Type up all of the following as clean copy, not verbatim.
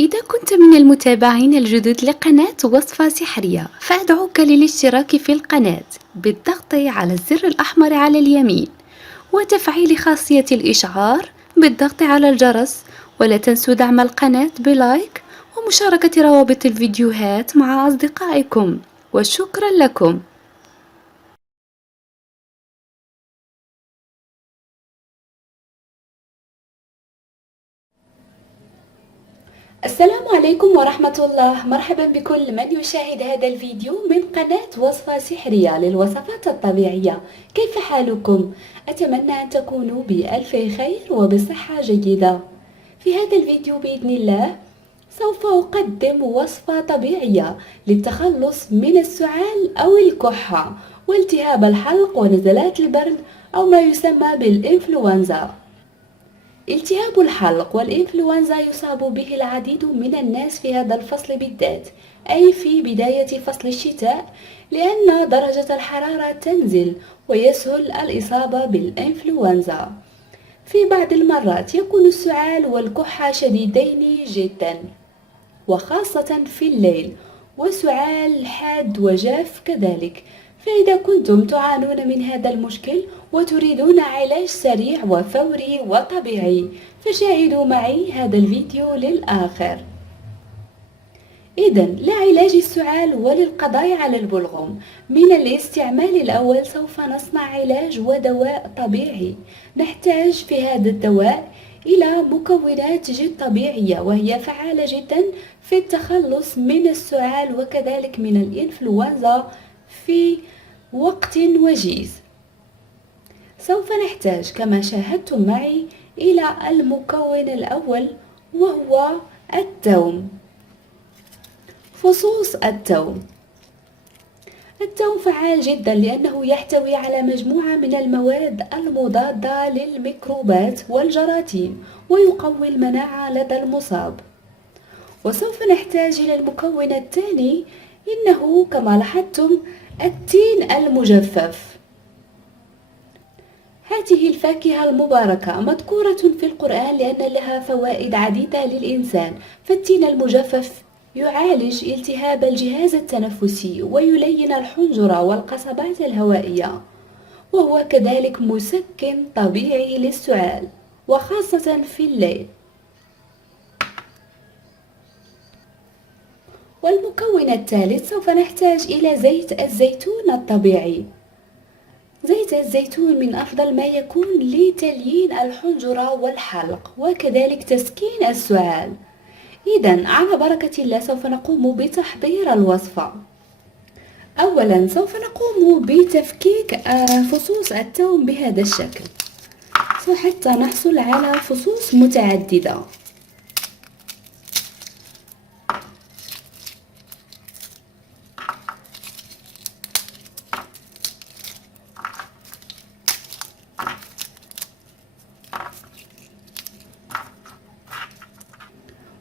إذا كنت من المتابعين الجدد لقناة وصفة سحرية فأدعوك للاشتراك في القناة بالضغط على الزر الأحمر على اليمين وتفعيل خاصية الإشعار بالضغط على الجرس. ولا تنسوا دعم القناة بلايك ومشاركة روابط الفيديوهات مع أصدقائكم، وشكرا لكم. السلام عليكم ورحمة الله، مرحبا بكل من يشاهد هذا الفيديو من قناة وصفة سحرية للوصفات الطبيعية. كيف حالكم؟ أتمنى أن تكونوا بألف خير وبصحة جيدة. في هذا الفيديو بإذن الله سوف أقدم وصفة طبيعية للتخلص من السعال أو الكحة والتهاب الحلق ونزلات البرد أو ما يسمى بالإنفلونزا. التهاب الحلق والإنفلونزا يصاب به العديد من الناس في هذا الفصل بالذات، أي في بداية فصل الشتاء، لأن درجة الحرارة تنزل ويسهل الإصابة بالإنفلونزا. في بعض المرات يكون السعال والكحة شديدين جدا وخاصة في الليل، وسعال حاد وجاف كذلك. فإذا كنتم تعانون من هذا المشكل وتريدون علاج سريع وفوري وطبيعي فشاهدوا معي هذا الفيديو للآخر. إذن لعلاج السعال وللقضاء على البلغم من الاستعمال الأول سوف نصنع علاج ودواء طبيعي. نحتاج في هذا الدواء إلى مكونات جد طبيعية وهي فعالة جدا في التخلص من السعال وكذلك من الإنفلونزا في وقت وجيز. سوف نحتاج كما شاهدتم معي إلى المكون الأول وهو الثوم. فصوص الثوم. الثوم فعال جدا لأنه يحتوي على مجموعة من المواد المضادة للميكروبات والجراثيم ويقوي المناعة لدى المصاب. وسوف نحتاج إلى المكون الثاني، إنه كما لاحظتم التين المجفف. هذه الفاكهة المباركة مذكورة في القرآن لأن لها فوائد عديدة للإنسان. فالتين المجفف يعالج التهاب الجهاز التنفسي ويلين الحنجرة والقصبات الهوائية، وهو كذلك مسكن طبيعي للسعال وخاصة في الليل. والمكون الثالث سوف نحتاج إلى زيت الزيتون الطبيعي. زيت الزيتون من أفضل ما يكون لتليين الحنجرة والحلق وكذلك تسكين السعال. إذن على بركة الله سوف نقوم بتحضير الوصفة. أولا سوف نقوم بتفكيك فصوص الثوم بهذا الشكل حتى نحصل على فصوص متعددة.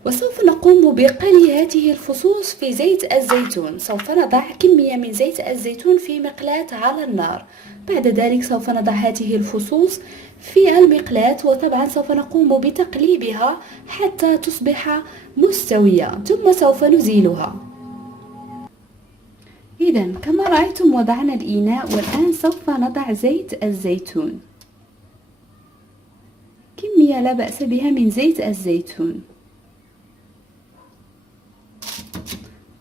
وسوف نقوم بقلي هذه الفصوص في زيت الزيتون. سوف نضع كمية من زيت الزيتون في مقلاة على النار. بعد ذلك سوف نضع هذه الفصوص في المقلاة، وطبعا سوف نقوم بتقليبها حتى تصبح مستوية، ثم سوف نزيلها. إذن كما رأيتم وضعنا الإناء، والآن سوف نضع زيت الزيتون، كمية لا بأس بها من زيت الزيتون.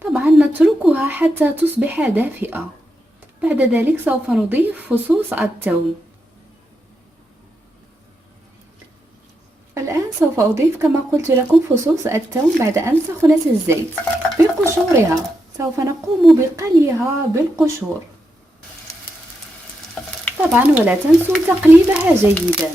طبعا نتركها حتى تصبح دافئة. بعد ذلك سوف نضيف فصوص الثوم. الآن سوف أضيف كما قلت لكم فصوص الثوم بعد أن سخنت الزيت بقشورها. سوف نقوم بقليها بالقشور طبعا، ولا تنسوا تقليبها جيدا.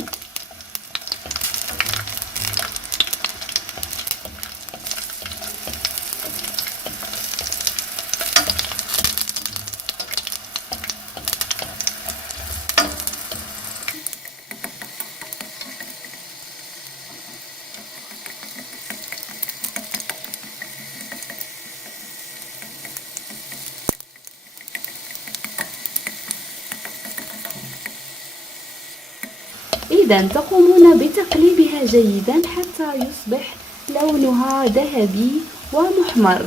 إذن تقومون بتقليبها جيدا حتى يصبح لونها ذهبي ومحمر.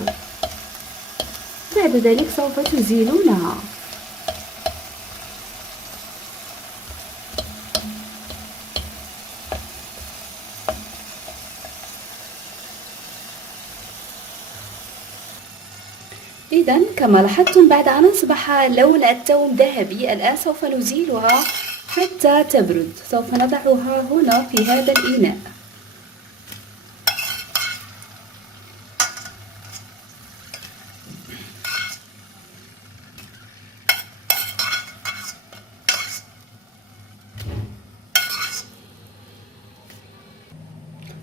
بعد ذلك سوف تزيلونها. إذا كما لاحظتم بعد أن أصبح لون الثوم ذهبي، الآن سوف نزيلها حتى تبرد. سوف نضعها هنا في هذا الإناء.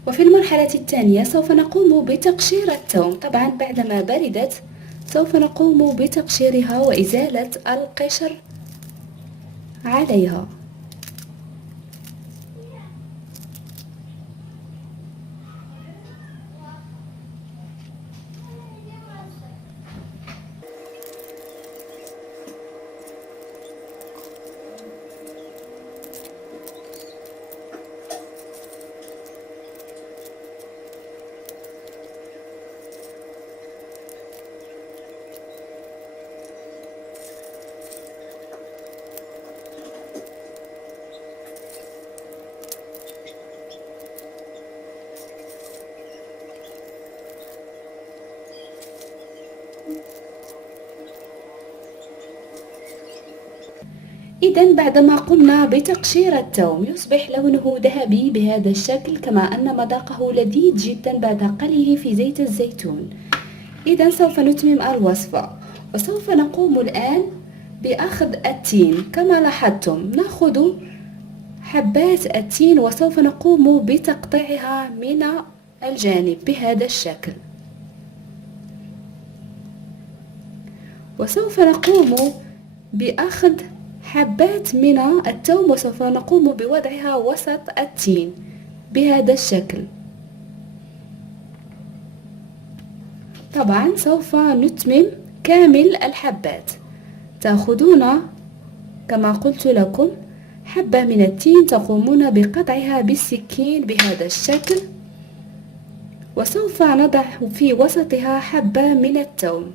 وفي المرحلة الثانية سوف نقوم بتقشير الثوم. طبعا بعدما بردت سوف نقوم بتقشيرها وإزالة القشر عليها. إذا بعدما قمنا بتقشير الثوم يصبح لونه ذهبي بهذا الشكل، كما أن مذاقه لذيذ جدا بعد قليه في زيت الزيتون. إذا سوف نتمم الوصفة، وسوف نقوم الآن بأخذ التين. كما لاحظتم نأخذ حبات التين وسوف نقوم بتقطيعها من الجانب بهذا الشكل، وسوف نقوم بأخذ حبات من الثوم وسوف نقوم بوضعها وسط التين بهذا الشكل. طبعا سوف نتمم كامل الحبات. تأخذون كما قلت لكم حبة من التين، تقومون بقطعها بالسكين بهذا الشكل، وسوف نضع في وسطها حبة من الثوم.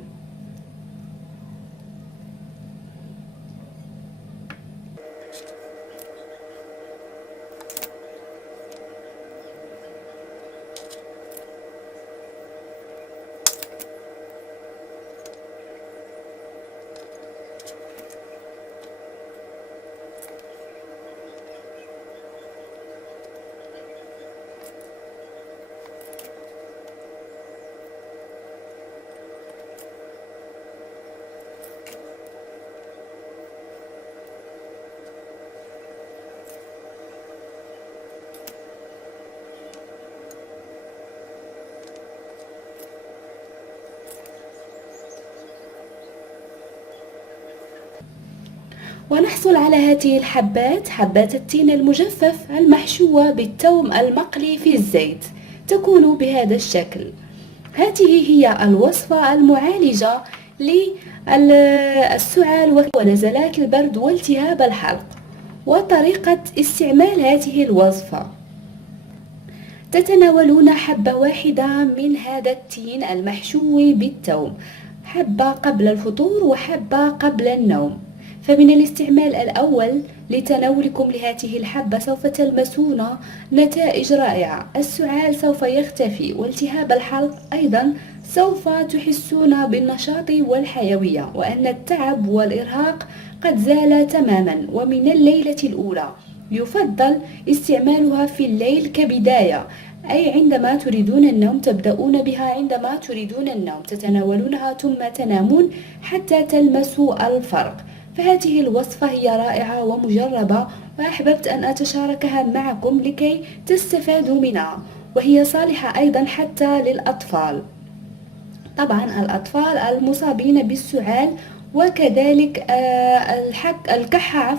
ونحصل على هذه الحبات، حبات التين المجفف المحشوة بالثوم المقلي في الزيت، تكون بهذا الشكل. هذه هي الوصفة المعالجة للسعال ونزلات البرد والتهاب الحلق. وطريقة استعمال هذه الوصفة: تتناولون حبة واحدة من هذا التين المحشو بالثوم، حبة قبل الفطور وحبة قبل النوم. فمن الاستعمال الأول لتناولكم لهذه الحبة سوف تلمسون نتائج رائعة. السعال سوف يختفي، والتهاب الحلق أيضا سوف تحسون بالنشاط والحيوية، وأن التعب والإرهاق قد زال تماما. ومن الليلة الأولى يفضل استعمالها في الليل كبداية، أي عندما تريدون النوم تبدأون بها. عندما تريدون النوم تتناولونها ثم تنامون حتى تلمسوا الفرق. فهذه الوصفة هي رائعة ومجربة، وأحببت أن أتشاركها معكم لكي تستفادوا منها، وهي صالحة أيضا حتى للأطفال. طبعا الأطفال المصابين بالسعال، وكذلك الكحة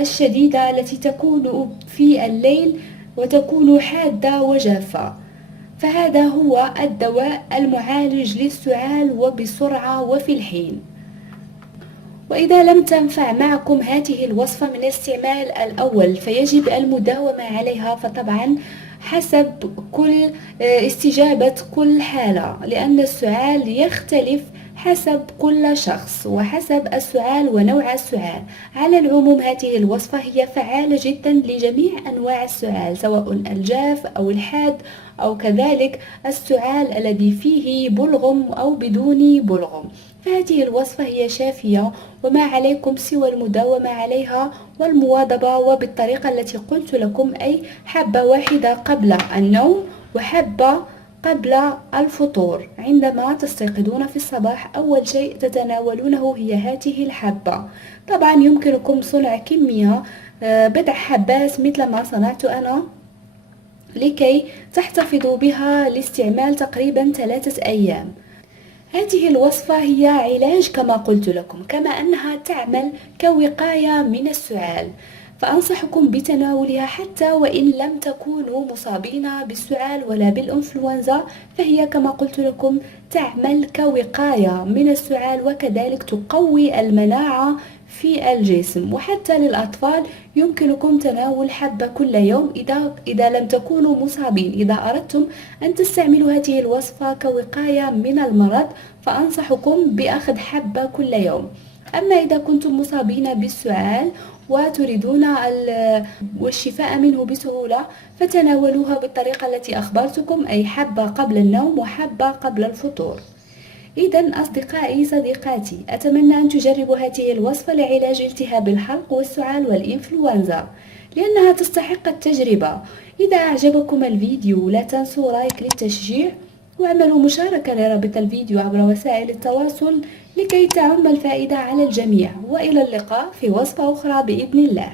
الشديدة التي تكون في الليل وتكون حادة وجافة. فهذا هو الدواء المعالج للسعال وبسرعة وفي الحين. وإذا لم تنفع معكم هذه الوصفة من الاستعمال الأول فيجب المداومة عليها. فطبعا حسب كل استجابة كل حالة، لأن السعال يختلف حسب كل شخص وحسب السعال ونوع السعال. على العموم هذه الوصفة هي فعالة جدا لجميع أنواع السعال، سواء الجاف أو الحاد أو كذلك السعال الذي فيه بلغم أو بدون بلغم. فهذه الوصفة هي شافية، وما عليكم سوى المداومة عليها والمواظبة وبالطريقة التي قلت لكم، أي حبة واحدة قبل النوم وحبة قبل الفطور. عندما تستيقظون في الصباح أول شيء تتناولونه هي هذه الحبة. طبعا يمكنكم صنع كمية بضع حبات مثل ما صنعت أنا، لكي تحتفظوا بها لاستعمال تقريبا 3 أيام. هذه الوصفة هي علاج كما قلت لكم، كما أنها تعمل كوقاية من السعال، فأنصحكم بتناولها حتى وإن لم تكونوا مصابين بالسعال ولا بالإنفلونزا، فهي كما قلت لكم تعمل كوقاية من السعال، وكذلك تقوي المناعة في الجسم. وحتى للأطفال يمكنكم تناول حبة كل يوم إذا لم تكونوا مصابين. إذا أردتم أن تستعملوا هذه الوصفة كوقاية من المرض فأنصحكم بأخذ حبة كل يوم. أما إذا كنتم مصابين بالسعال وتريدون والشفاء منه بسهولة فتناولوها بالطريقة التي أخبرتكم، أي حبة قبل النوم وحبة قبل الفطور. إذن أصدقائي صديقاتي، أتمنى أن تجربوا هذه الوصفة لعلاج التهاب الحلق والسعال والإنفلونزا، لأنها تستحق التجربة. إذا أعجبكم الفيديو لا تنسوا لايك للتشجيع، واعملوا مشاركة لرابط الفيديو عبر وسائل التواصل لكي تعم الفائدة على الجميع. وإلى اللقاء في وصفة أخرى بإذن الله.